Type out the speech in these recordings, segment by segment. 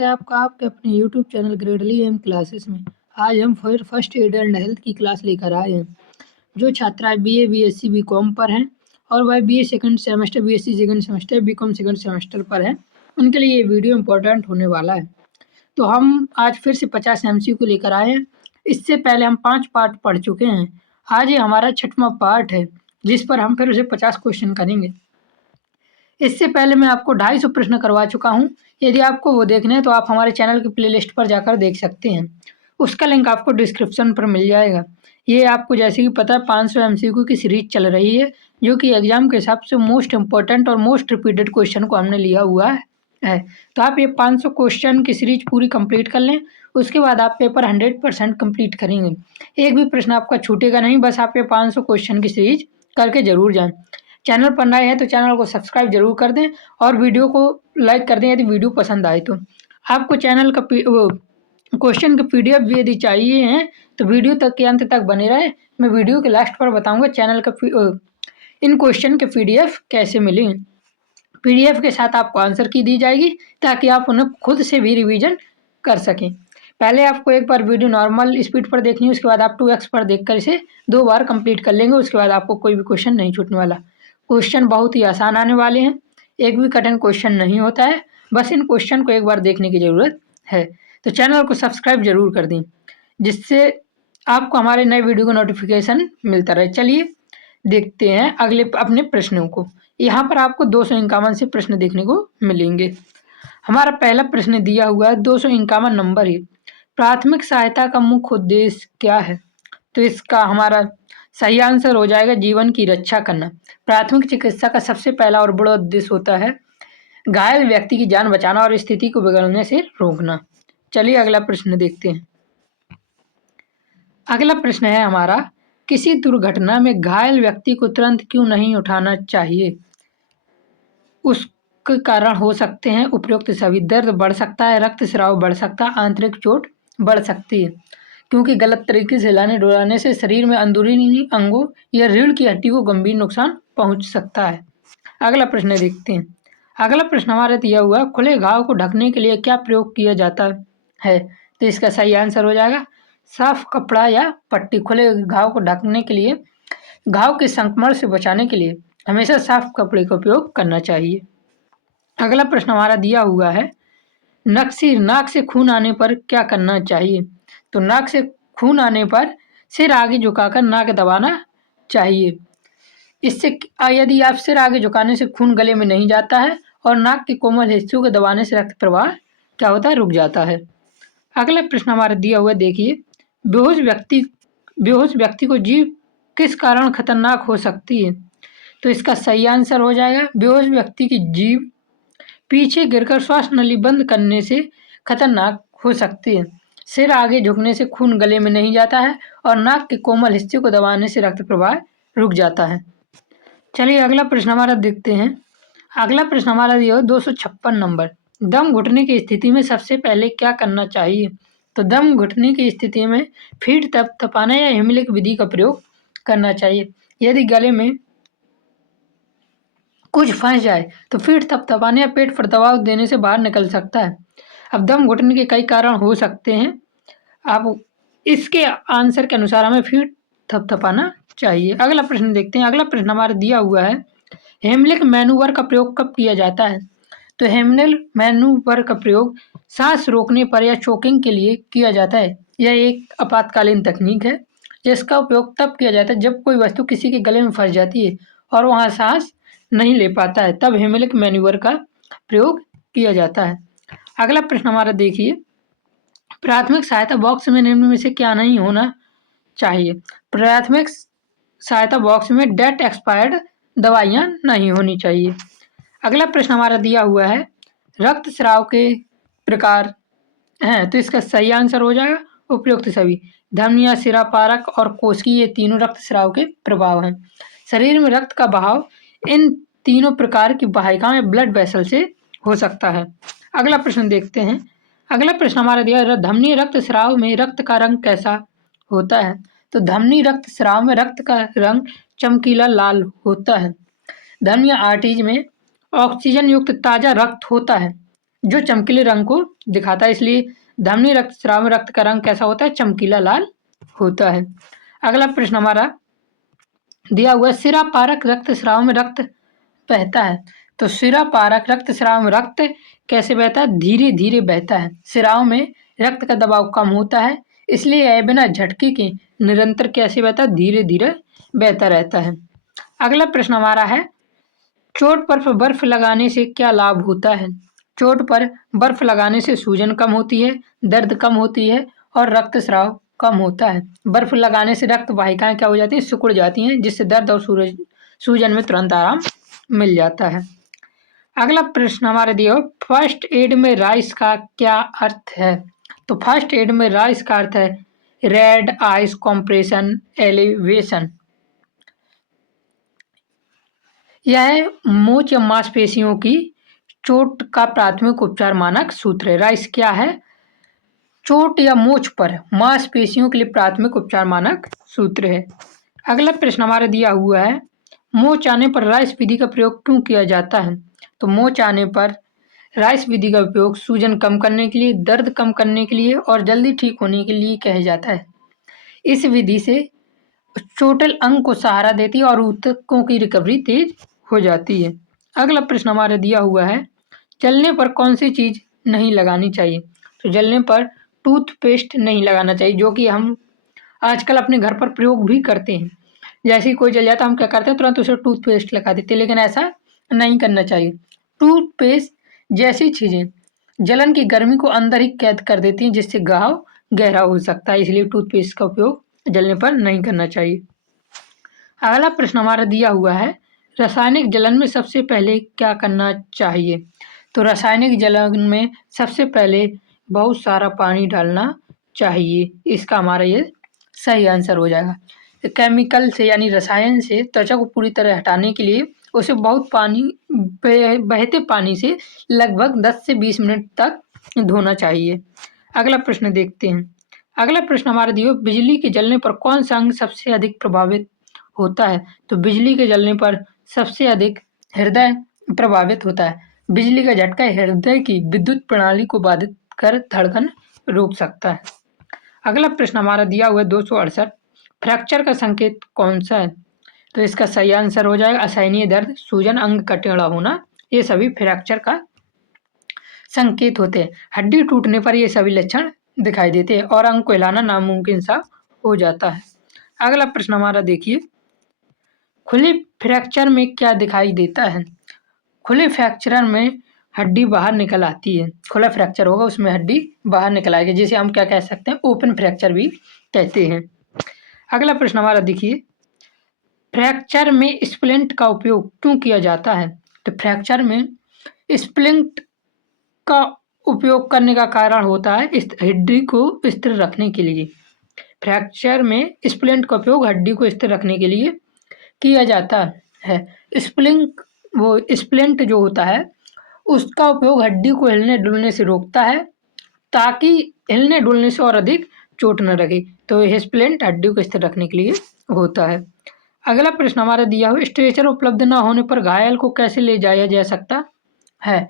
है आपका आपके अपने YouTube चैनल ग्रेडली एम क्लासेस में। आज हम फिर फर्स्ट एड एंड हेल्थ की क्लास लेकर आए हैं। जो छात्रा BA BSc BCom पर हैं और वह BA second semester BSc second semester BCom second semester पर हैं, उनके लिए ये वीडियो इम्पोर्टेंट होने वाला है। तो हम आज फिर से 50 MCQ लेकर आए हैं। इससे पहले हम 5 पार्ट पढ़ चुके हैं। आज ये हमारा 6वां पार्ट है, जिस पर हम फिर उसे 50 क्वेश्चन करेंगे। इससे पहले मैं आपको 250 प्रश्न करवा चुका हूँ। यदि आपको वो देखने हैं तो आप हमारे चैनल की प्लेलिस्ट पर जाकर देख सकते हैं। उसका लिंक आपको डिस्क्रिप्शन पर मिल जाएगा। ये आपको जैसे कि पता है 500 MCQ की सीरीज चल रही है, जो कि एग्जाम के हिसाब से मोस्ट इम्पोर्टेंट और मोस्ट रिपीटेड क्वेश्चन को हमने लिया हुआ है। तो आप ये 500 क्वेश्चन की सीरीज पूरी कंप्लीट कर लें, उसके बाद आप पेपर 100% कंप्लीट करेंगे। एक भी प्रश्न आपका छूटेगा नहीं, बस आप ये 500 क्वेश्चन की सीरीज करके जरूर जाएं। चैनल पर नए हैं तो चैनल को सब्सक्राइब जरूर कर दें और वीडियो को लाइक कर दें यदि वीडियो पसंद आए तो। आपको चैनल का क्वेश्चन का PDF भी यदि चाहिए हैं तो वीडियो तक के अंत तक बने रहे। मैं वीडियो के लास्ट पर बताऊंगा चैनल का इन क्वेश्चन के PDF कैसे मिले। PDF के साथ आपको आंसर की दी जाएगी ताकि आप उन्हें खुद से भी रिवीजन कर सकें। पहले आपको एक बार वीडियो नॉर्मल स्पीड पर देखनी है, उसके बाद आप 2x पर देखकर इसे 2 बार कंप्लीट कर लेंगे। उसके बाद आपको कोई भी क्वेश्चन नहीं छूटने वाला। क्वेश्चन बहुत ही आसान आने वाले हैं, एक भी कठिन क्वेश्चन नहीं होता है, बस इन क्वेश्चन को एक बार देखने की ज़रूरत है। तो चैनल को सब्सक्राइब जरूर कर दें, जिससे आपको हमारे नए वीडियो का नोटिफिकेशन मिलता रहे। चलिए देखते हैं अगले अपने प्रश्नों को। यहाँ पर आपको 251 से प्रश्न देखने को मिलेंगे। हमारा पहला प्रश्न दिया हुआ है 251 नंबर है। प्राथमिक सहायता का मुख्य उद्देश्य क्या है? तो इसका हमारा सही आंसर हो जाएगा जीवन की रक्षा करना। प्राथमिक चिकित्सा का सबसे पहला और बड़ा उद्देश्य होता है घायल व्यक्ति की जान बचाना और स्थिति को बिगड़ने से रोकना। चलिए अगला प्रश्न देखते हैं। अगला प्रश्न है हमारा, किसी दुर्घटना में घायल व्यक्ति को तुरंत क्यों नहीं उठाना चाहिए? उसके कारण हो सकते हैं उपयुक्त सभी। दर्द बढ़ सकता है, रक्तस्राव बढ़ सकता है, आंतरिक चोट बढ़ सकती है, क्योंकि गलत तरीके से हिलाने डुलाने से शरीर में अंदरूनी अंगों या रीढ़ की हड्डी को गंभीर नुकसान पहुंच सकता है। अगला प्रश्न देखते हैं। अगला प्रश्न हमारा दिया हुआ, खुले घाव को ढकने के लिए क्या प्रयोग किया जाता है? तो इसका सही आंसर हो जाएगा साफ कपड़ा या पट्टी। खुले घाव को ढकने के लिए, घाव के संक्रमण से बचाने के लिए हमेशा साफ कपड़े का उपयोग करना चाहिए। अगला प्रश्न हमारा दिया हुआ है, नाक से खून आने पर क्या करना चाहिए? तो नाक से खून आने पर सिर आगे झुकाकर नाक दबाना चाहिए। इससे यदि आप सिर आगे झुकाने से खून गले में नहीं जाता है और नाक के कोमल हिस्सों को दबाने से रक्त प्रवाह क्या होता है? रुक जाता है। अगला प्रश्न हमारा दिया हुआ देखिए, बेहोश व्यक्ति को जीभ किस कारण खतरनाक हो सकती है? तो इसका सही आंसर हो जाएगा बेहोश व्यक्ति की जीभ पीछे गिरकर श्वास नली बंद करने से खतरनाक हो सकती है। सिर आगे झुकने से खून गले में नहीं जाता है और नाक के कोमल हिस्से को दबाने से रक्त प्रवाह रुक जाता है। चलिए अगला प्रश्न हमारा देखते हैं। अगला प्रश्न हमारा दिया 256 नंबर, दम घुटने की स्थिति में सबसे पहले क्या करना चाहिए? तो दम घुटने की स्थिति में फीट थपथपाना या हेमलिक विधि का प्रयोग करना चाहिए। यदि गले में कुछ फंस जाए तो फीट थपथपाने या पेट पर दबाव देने से बाहर निकल सकता है। अब दम घुटने के कई कारण हो सकते हैं, आप इसके आंसर के अनुसार हमें फीट थपथपाना चाहिए। अगला प्रश्न देखते हैं। अगला प्रश्न हमारा दिया हुआ है, हेमलिक मैनूवर का प्रयोग कब किया जाता है? तो हेमलिक मैनूवर का प्रयोग सांस रोकने पर या चोकिंग के लिए किया जाता है। यह एक आपातकालीन तकनीक है जिसका उपयोग तब किया जाता है जब कोई वस्तु किसी के गले में फंस जाती है और वहाँ सांस नहीं ले पाता है, तब हेमलिक मैनूवर का प्रयोग किया जाता है। अगला प्रश्न हमारा देखिए, प्राथमिक सहायता बॉक्स में निम्न में से क्या नहीं होना चाहिए? प्राथमिक सहायता बॉक्स में डेट एक्सपायर्ड दवाइयाँ नहीं होनी चाहिए। अगला प्रश्न हमारा दिया हुआ है, रक्तस्राव के प्रकार हैं, तो इसका सही आंसर हो जाएगा उपयुक्त सभी। धमनियाँ, सिरा, पारक और कोशिकी, ये तीनों रक्तस्राव के प्रभाव हैं। शरीर में रक्त का बहाव इन तीनों प्रकार की वाहिकाओं में ब्लड वेसल से हो सकता है। अगला प्रश्न देखते हैं। अगला प्रश्न हमारा दिया, धमनी रक्तस्राव में रक्त का रंग कैसा होता है? तो धमनी रक्तस्राव में रक्त का रंग चमकीला लाल होता है। धमनी आर्टरीज में ऑक्सीजन युक्त ताजा रक्त होता है। जो चमकीले रंग को दिखाता है, इसलिए धमनी रक्तस्राव में रक्त का रंग कैसा होता है? चमकीला लाल होता है। अगला प्रश्न हमारा दिया हुआ है, सिरा पारक रक्तस्राव में रक्त बहता है। तो सिरा पारक रक्तस्राव में रक्त कैसे बहता है? धीरे धीरे बहता है। सिराओं में रक्त का दबाव कम होता है, इसलिए यह बिना झटके के निरंतर कैसे बहता है? धीरे धीरे बहता रहता है। अगला प्रश्न हमारा है, चोट पर बर्फ लगाने से क्या लाभ होता है? चोट पर बर्फ लगाने से सूजन कम होती है, दर्द कम होती है और रक्तस्राव कम होता है। बर्फ लगाने से रक्त वाहिकाएं क्या हो जाती हैं? सिकुड़ जाती हैं, जिससे दर्द और सूजन में तुरंत आराम मिल जाता है। अगला प्रश्न हमारे दिया, फर्स्ट एड में राइस का क्या अर्थ है? तो फर्स्ट एड में राइस का अर्थ है रेड आइस कॉम्प्रेशन एलिवेशन। यह मोच या मांसपेशियों की चोट का प्राथमिक उपचार मानक सूत्र है। राइस क्या है? चोट या मोच पर मांसपेशियों के लिए प्राथमिक उपचार मानक सूत्र है। अगला प्रश्न हमारा दिया हुआ है, मोच आने पर राइस विधि का प्रयोग क्यों किया जाता है? तो मोच आने पर राइस विधि का उपयोग सूजन कम करने के लिए, दर्द कम करने के लिए और जल्दी ठीक होने के लिए किया जाता है। इस विधि से चोटिल अंग को सहारा देती है और ऊतकों की रिकवरी तेज हो जाती है। अगला प्रश्न हमारा दिया हुआ है, जलने पर कौन सी चीज नहीं लगानी चाहिए? तो जलने पर टूथपेस्ट नहीं लगाना चाहिए, जो कि हम आजकल अपने घर पर प्रयोग भी करते हैं। जैसे ही कोई जल जाता है हम क्या करते हैं? तुरंत उसे टूथपेस्ट लगा देते हैं, लेकिन ऐसा नहीं करना चाहिए। टूथपेस्ट जैसी चीजें जलन की गर्मी को अंदर ही कैद कर देती हैं, जिससे घाव गहरा हो सकता है, इसलिए टूथपेस्ट का उपयोग जलने पर नहीं करना चाहिए। अगला प्रश्न हमारा दिया हुआ है, रासायनिक जलन में सबसे पहले क्या करना चाहिए? तो रासायनिक जलन में सबसे पहले बहुत सारा पानी डालना चाहिए। इसका हमारा ये सही आंसर हो जाएगा। केमिकल से यानी रसायन से त्वचा को पूरी तरह हटाने के लिए उसे बहुत पानी बहते पानी से लगभग 10 से 20 मिनट तक धोना चाहिए। अगला प्रश्न देखते हैं। अगला प्रश्न हमारा दिया, बिजली के जलने पर कौन सा अंग सबसे अधिक प्रभावित होता है? तो बिजली के जलने पर सबसे अधिक हृदय प्रभावित होता है। बिजली का झटका हृदय की विद्युत प्रणाली को बाधित कर धड़कन रोक सकता है। अगला प्रश्न हमारा दिया हुआ है 268, फ्रैक्चर का संकेत कौन सा है? तो इसका सही आंसर हो जाएगा असहनीय दर्द, सूजन, अंग का टेढ़ा होना, ये सभी फ्रैक्चर का संकेत होते हैं। हड्डी टूटने पर ये सभी लक्षण दिखाई देते हैं और अंग को हिलाना नामुमकिन सा हो जाता है। अगला प्रश्न हमारा देखिए, खुले फ्रैक्चर में क्या दिखाई देता है? खुले फ्रैक्चर में हड्डी बाहर निकल आती है। खुला फ्रैक्चर होगा उसमें हड्डी बाहर निकल आएगी, जिसे हम क्या कह सकते हैं? ओपन फ्रैक्चर भी कहते हैं। अगला प्रश्न हमारा देखिए, फ्रैक्चर में स्प्लिंट का उपयोग क्यों किया जाता है? तो फ्रैक्चर में स्प्लिंट का उपयोग करने का कारण होता है इस हड्डी को स्थिर रखने के लिए। फ्रैक्चर में स्प्लिंट का उपयोग हड्डी को स्थिर रखने के लिए किया जाता है। स्प्लिंट जो होता है उसका उपयोग हड्डी को हिलने डुलने से रोकता है, ताकि हिलने डुलने से और अधिक चोट न लगे। तो यह स्प्लिंट हड्डी को स्थिर रखने के लिए होता है। अगला प्रश्न हमारा दिया हुआ, स्ट्रेचर उपलब्ध न होने पर घायल को कैसे ले जाया जा सकता है?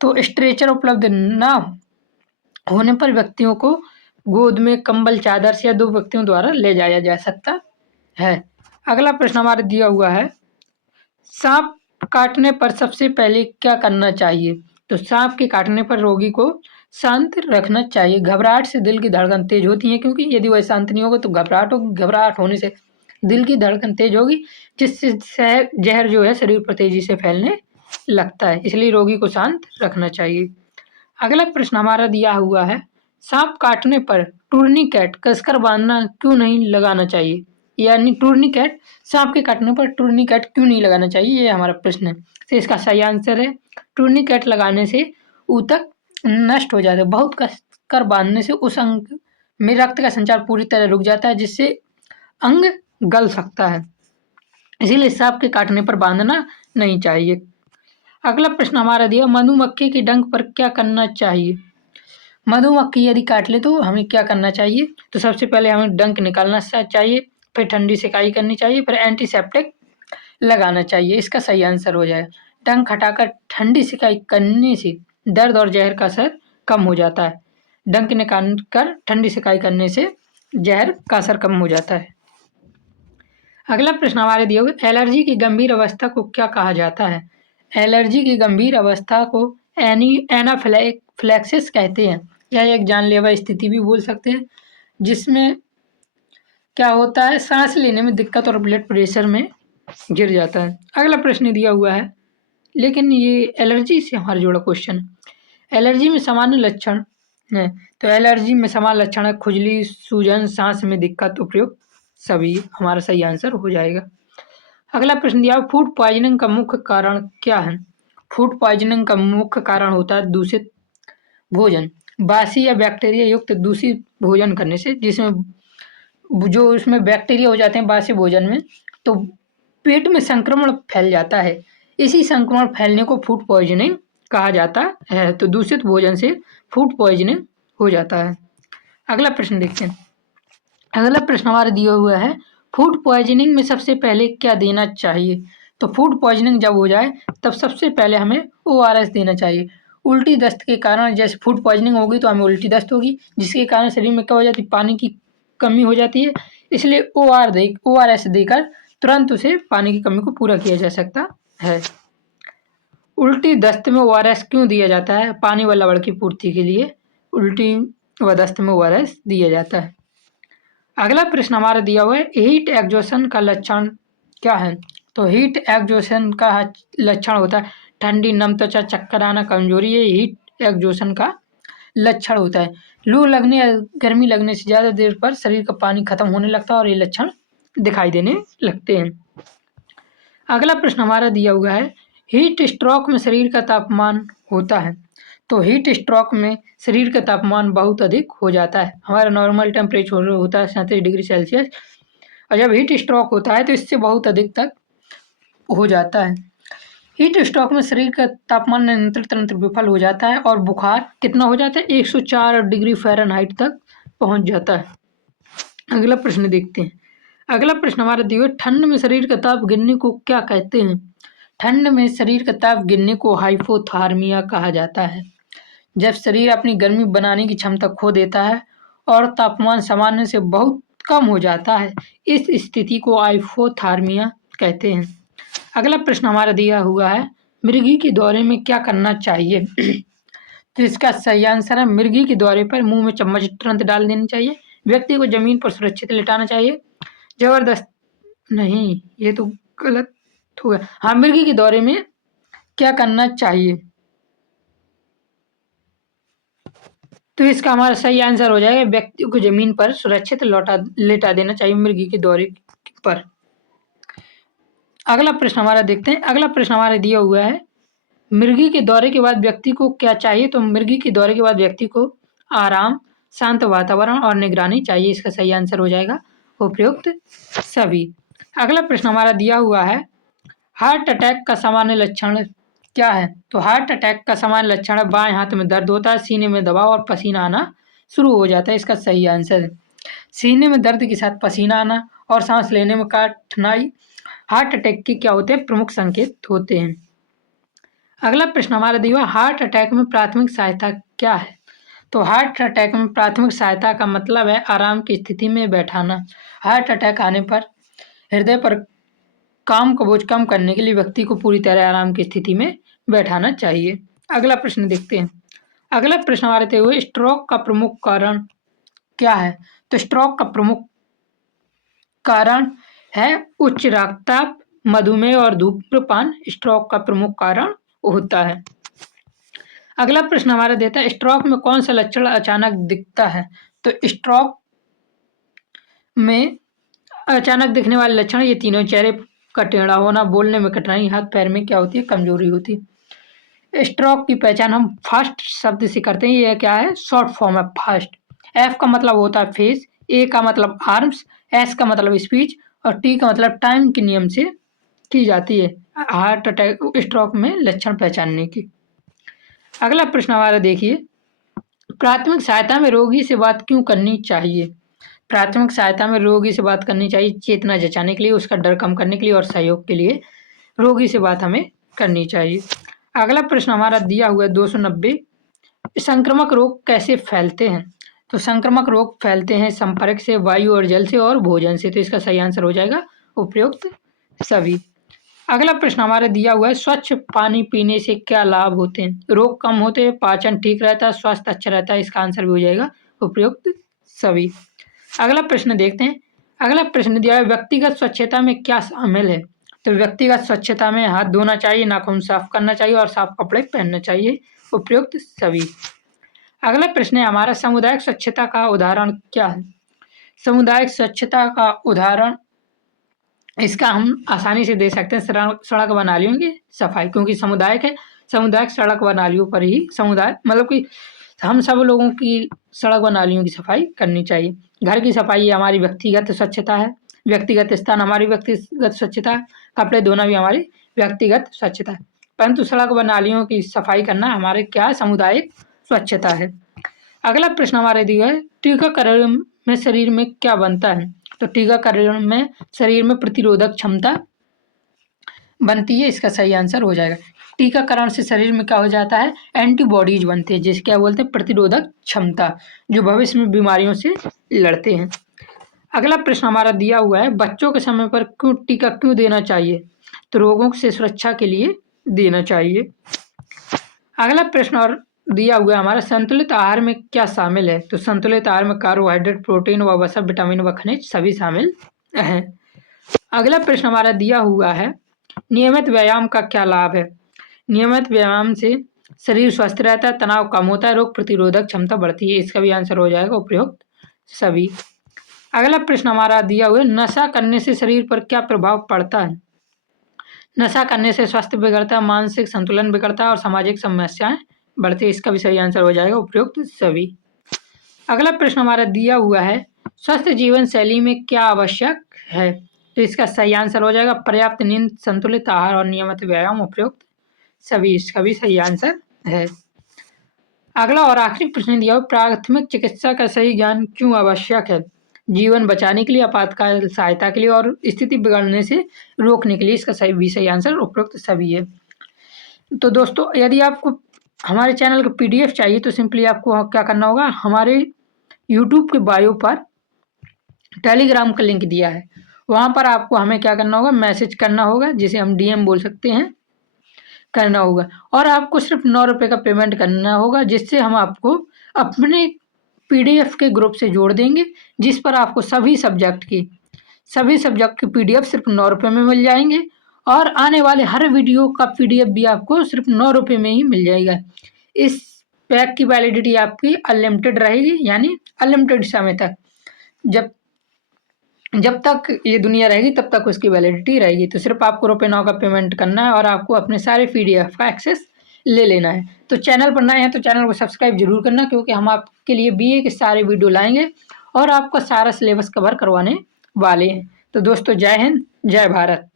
तो स्ट्रेचर उपलब्ध न होने पर व्यक्तियों को गोद में, कंबल, चादर से या 2 व्यक्तियों द्वारा ले जाया जा सकता है। अगला प्रश्न हमारा दिया हुआ है, सांप काटने पर सबसे पहले क्या करना चाहिए? तो सांप के काटने पर रोगी को शांत रखना चाहिए। घबराहट से दिल की धड़कन तेज होती है, क्योंकि यदि वह शांत नहीं होगा तो घबराहट होगी। घबराहट होने से दिल की धड़कन तेज होगी, जिससे जहर जो है शरीर पर तेजी से फैलने लगता है, इसलिए रोगी को शांत रखना चाहिए। अगला प्रश्न हमारा दिया हुआ है, सांप काटने पर टूर्निकेट कसकर बांधना क्यों नहीं लगाना चाहिए? यानी टूर्निकेट, सांप के काटने पर टूर्निकेट क्यों नहीं लगाना चाहिए, ये हमारा प्रश्न है। तो इसका सही आंसर है, टूर्निकेट लगाने से ऊतक नष्ट हो जाता है। बहुत कसकर बांधने से उस अंग में रक्त का संचार पूरी तरह रुक जाता है, जिससे अंग गल सकता है, इसीलिए सांप के काटने पर बांधना नहीं चाहिए। अगला प्रश्न हमारा दिया, मधुमक्खी के डंक पर क्या करना चाहिए? मधुमक्खी यदि काट ले तो हमें क्या करना चाहिए? तो सबसे पहले हमें डंक निकालना चाहिए, फिर ठंडी सिकाई करनी चाहिए, फिर एंटीसेप्टिक लगाना चाहिए। इसका सही आंसर हो जाएगा। डंक हटाकर ठंडी सिकाई करने से दर्द और जहर का असर कम हो जाता है। डंक निकाल कर ठंडी सिकाई करने से जहर का असर कम हो जाता है। अगला प्रश्न हमारे दिए हुए, एलर्जी की गंभीर अवस्था को क्या कहा जाता है? एलर्जी की गंभीर अवस्था को एनाफिलैक्सिस कहते हैं। यह एक जानलेवा स्थिति भी बोल सकते हैं, जिसमें क्या होता है, सांस लेने में दिक्कत और ब्लड प्रेशर में गिर जाता है। अगला प्रश्न दिया हुआ है, लेकिन ये एलर्जी से हमारा जुड़ा क्वेश्चन है। एलर्जी में सामान्य लक्षण है, तो एलर्जी में सामान्य लक्षण है खुजली, सूजन, सांस में दिक्कत, उपयुक्त सभी हमारा सही आंसर हो जाएगा। अगला प्रश्न दिया, फूड पॉइजनिंग का मुख्य कारण क्या है? फूड पॉइजनिंग का मुख्य कारण होता है दूषित भोजन, बासी या बैक्टीरिया युक्त दूषित भोजन करने से, जिसमें जो उसमें बैक्टीरिया हो जाते हैं बासी भोजन में, तो पेट में संक्रमण फैल जाता है। इसी संक्रमण फैलने को फूड पॉइजनिंग कहा जाता है। तो दूषित भोजन से फूड पॉइजनिंग हो जाता है। अगला प्रश्न देखते हैं। अगला प्रश्न हमारा दिया हुआ है, फूड पॉइजनिंग में सबसे पहले क्या देना चाहिए? तो फूड पॉइजनिंग जब हो जाए तब सबसे पहले हमें ORS देना चाहिए। उल्टी दस्त के कारण, जैसे फूड पॉइजनिंग होगी तो हमें उल्टी दस्त होगी, जिसके कारण शरीर में क्या हो जाती है, पानी की कमी हो जाती है। इसलिए ORS देकर तुरंत उसे पानी की कमी को पूरा किया जा सकता है। उल्टी दस्त में ORS क्यों दिया जाता है? पानी व लवण की पूर्ति के लिए उल्टी व दस्त में ORS दिया जाता है। अगला प्रश्न हमारा दिया हुआ है, हीट एक्सॉशन का लक्षण क्या है? तो हीट एक्सॉशन का लक्षण होता है ठंडी, नम त्वचा, चक्कर आना, कमजोरी। ये हीट एक्सॉशन का लक्षण होता है। लू लगने या गर्मी लगने से ज़्यादा देर पर शरीर का पानी खत्म होने लगता है और ये लक्षण दिखाई देने लगते हैं। अगला प्रश्न हमारा दिया हुआ है, हीट स्ट्रोक में शरीर का तापमान होता है। तो हीट स्ट्रोक में शरीर का तापमान बहुत अधिक हो जाता है। हमारा नॉर्मल टेम्परेचर होता है 37 डिग्री सेल्सियस, और जब हीट स्ट्रोक होता है तो इससे बहुत अधिक तक हो जाता है। हीट स्ट्रोक में शरीर का तापमान नियंत्रण तंत्र विफल हो जाता है और बुखार कितना हो जाता है, 104 डिग्री फ़ारेनहाइट तक पहुंच जाता है। अगला प्रश्न देखते हैं। अगला प्रश्न हमारा दिया, ठंड में शरीर का ताप गिरने को क्या कहते हैं? ठंड में शरीर का ताप गिरने को हाइपोथर्मिया कहा जाता है। जब शरीर अपनी गर्मी बनाने की क्षमता खो देता है और तापमान सामान्य से बहुत कम हो जाता है, इस स्थिति को हाइपोथर्मिया कहते हैं। अगला प्रश्न हमारा दिया हुआ है, मिर्गी के दौरे में क्या करना चाहिए? तो इसका सही आंसर है, मिर्गी के दौरे पर मुंह में चम्मच तुरंत डाल देनी चाहिए, व्यक्ति को जमीन पर सुरक्षित लिटाना चाहिए, जबरदस्त नहीं, ये तो गलत हो गया। हाँ, मिर्गी के दौरे में क्या करना चाहिए? तो इसका हमारा सही आंसर हो जाएगा, व्यक्ति को जमीन पर सुरक्षित लेटा देना चाहिए मिर्गी के दौरे पर। अगला प्रश्न हमारा देखते हैं। अगला प्रश्न हमारा दिया हुआ है, मिर्गी के दौरे के बाद व्यक्ति को क्या चाहिए? तो मिर्गी के दौरे के बाद व्यक्ति को आराम, शांत वातावरण और निगरानी चाहिए। इसका सही आंसर हो जाएगा उपयुक्त सभी। अगला प्रश्न हमारा दिया हुआ है, हार्ट अटैक का सामान्य लक्षण क्या है? तो हार्ट अटैक का सामान्य लक्षण है बाएं हाथ में दर्द होता है, सीने में दबाव और पसीना आना शुरू हो जाता है। इसका सही आंसर है, सीने में दर्द के साथ पसीना आना और सांस लेने में कठिनाई हार्ट अटैक के क्या होते हैं, प्रमुख संकेत होते हैं। अगला प्रश्न हमारा दिया, हार्ट अटैक में प्राथमिक सहायता क्या है? तो हार्ट अटैक में प्राथमिक सहायता का मतलब है आराम की स्थिति में बैठाना। हार्ट अटैक आने पर हृदय पर काम का बोझ कम करने के लिए व्यक्ति को पूरी तरह आराम की स्थिति में बैठाना चाहिए। अगला प्रश्न देखते हैं। अगला प्रश्न हमारे थे हुए, स्ट्रोक का प्रमुख कारण क्या है? तो स्ट्रोक का प्रमुख कारण है उच्च रक्तचाप, मधुमेह और धूम्रपान स्ट्रोक का प्रमुख कारण होता है। अगला प्रश्न हमारा देता है, स्ट्रोक में कौन सा लक्षण अचानक दिखता है? तो स्ट्रोक में अचानक दिखने वाले लक्षण ये तीनों, चेहरे का टेढ़ा होना, बोलने में कठिनाई, हाथ पैर में क्या होती है, कमजोरी होती है। स्ट्रोक की पहचान हम फास्ट शब्द से करते हैं। ये क्या है, शॉर्ट फॉर्म है फास्ट। एफ का मतलब होता है फेस, ए का मतलब आर्म्स, एस का मतलब स्पीच और टी का मतलब टाइम के नियम से की जाती है हार्ट अटैक स्ट्रोक में लक्षण पहचानने की। अगला प्रश्न हमारा देखिए, प्राथमिक सहायता में रोगी से बात क्यों करनी चाहिए? प्राथमिक सहायता में रोगी से बात करनी चाहिए चेतना जगाने के लिए, उसका डर कम करने के लिए और सहयोग के लिए रोगी से बात हमें करनी चाहिए। अगला प्रश्न हमारा दिया हुआ है 290, संक्रामक रोग कैसे फैलते हैं? तो संक्रामक रोग फैलते हैं संपर्क से, वायु और जल से और भोजन से। तो इसका सही आंसर हो जाएगा उपयुक्त सभी। अगला प्रश्न हमारा दिया हुआ है, स्वच्छ पानी पीने से क्या लाभ होते हैं? रोग कम होते हैं, पाचन ठीक रहता है, स्वास्थ्य अच्छा रहता है। इसका आंसर भी हो जाएगा उपयुक्त सभी। अगला प्रश्न देखते हैं। अगला प्रश्न दिया है, व्यक्तिगत स्वच्छता में क्या शामिल है? तो व्यक्तिगत स्वच्छता में हाथ धोना चाहिए, नाखून साफ करना चाहिए और साफ कपड़े पहनना चाहिए। उपयुक्त सभी। अगला प्रश्न है हमारा, सामुदायिक स्वच्छता का उदाहरण क्या है? सामुदायिक स्वच्छता का उदाहरण इसका हम आसानी से दे सकते हैं सड़क व नालियों की सफाई, क्योंकि सामुदायिक है, सामुदायिक सड़क व नालियों पर ही समुदाय मतलब कि हम सब लोगों की सड़क व नालियों की सफाई करनी चाहिए। घर की सफाई हमारी व्यक्तिगत स्वच्छता है, व्यक्तिगत स्थान हमारी व्यक्तिगत स्वच्छता है, कपड़े धोना भी हमारी व्यक्तिगत स्वच्छता है, परंतु सड़क व नालियों की सफाई करना हमारे क्या सामुदायिक स्वच्छता है। अगला प्रश्न हमारे दिया है, टीकाकरण में शरीर में क्या बनता है? तो टीकाकरण में शरीर में प्रतिरोधक क्षमता बनती है। इसका सही आंसर हो जाएगा। टीकाकरण से शरीर में क्या हो जाता है? एंटीबॉडीज बनते हैं, जिसे क्या बोलते हैं? प्रतिरोधक क्षमता, जो भविष्य में बीमारियों से लड़ते हैं। अगला प्रश्न हमारा दिया हुआ है, बच्चों के समय पर टीका क्यों देना चाहिए? तो रोगों से सुरक्षा के लिए देना चाहिए। अगला प्रश्न और दिया हुआ है हमारा, संतुलित आहार में क्या शामिल है? तो संतुलित आहार में कार्बोहाइड्रेट, प्रोटीन व वसा, विटामिन व खनिज सभी शामिल हैं। अगला प्रश्न हमारा दिया हुआ है, नियमित व्यायाम का क्या लाभ है? नियमित व्यायाम से शरीर स्वस्थ रहता है, तनाव कम होता है, रोग प्रतिरोधक क्षमता बढ़ती है। इसका भी आंसर हो जाएगा उपयुक्त सभी। अगला प्रश्न हमारा दिया हुआ है, नशा करने से शरीर पर क्या प्रभाव पड़ता है? नशा करने से स्वास्थ्य बिगड़ता है, मानसिक संतुलन बिगड़ता है और सामाजिक समस्याएं बढ़ती है। इसका भी सही आंसर हो जाएगा उपयुक्त सभी। अगला प्रश्न हमारा दिया हुआ है, स्वस्थ जीवन शैली में क्या आवश्यक है? तो इसका सही आंसर हो जाएगा पर्याप्त नींद, संतुलित आहार और नियमित व्यायाम। उपयुक्त सभी। इसका भी सही आंसर है। अगला और आखिरी प्रश्न दिया हुआ, प्राथमिक चिकित्सा का सही ज्ञान क्यों आवश्यक है? जीवन बचाने के लिए, आपातकाल सहायता के लिए और स्थिति बिगड़ने से रोकने के लिए। इसका सही आंसर उपयुक्त सभी है। तो दोस्तों, यदि आपको हमारे चैनल का PDF चाहिए तो सिंपली आपको क्या करना होगा, हमारे YouTube के बायो पर टेलीग्राम का लिंक दिया है, वहाँ पर आपको हमें क्या करना होगा, मैसेज करना होगा, जिसे हम DM बोल सकते हैं, करना होगा और आपको सिर्फ 9 रुपये का पेमेंट करना होगा, जिससे हम आपको अपने PDF के ग्रुप से जोड़ देंगे, जिस पर आपको सभी सब्जेक्ट की PDF सिर्फ 9 रुपये में मिल जाएंगे और आने वाले हर वीडियो का PDF भी आपको सिर्फ 9 रुपये में ही मिल जाएगा। इस पैक की वैलिडिटी आपकी अनलिमिटेड रहेगी, यानी अनलिमिटेड समय तक, जब तक ये दुनिया रहेगी तब तक उसकी वैलिडिटी रहेगी। तो सिर्फ आपको ₹9 का पेमेंट करना है और आपको अपने सारे PDF का एक्सेस ले लेना है। तो चैनल पर नए हैं तो चैनल को सब्सक्राइब जरूर करना, क्योंकि हम आपके लिए BA के सारे वीडियो लाएंगे और आपका सारा सिलेबस कवर करवाने वाले हैं। तो दोस्तों, जय हिंद, जय भारत।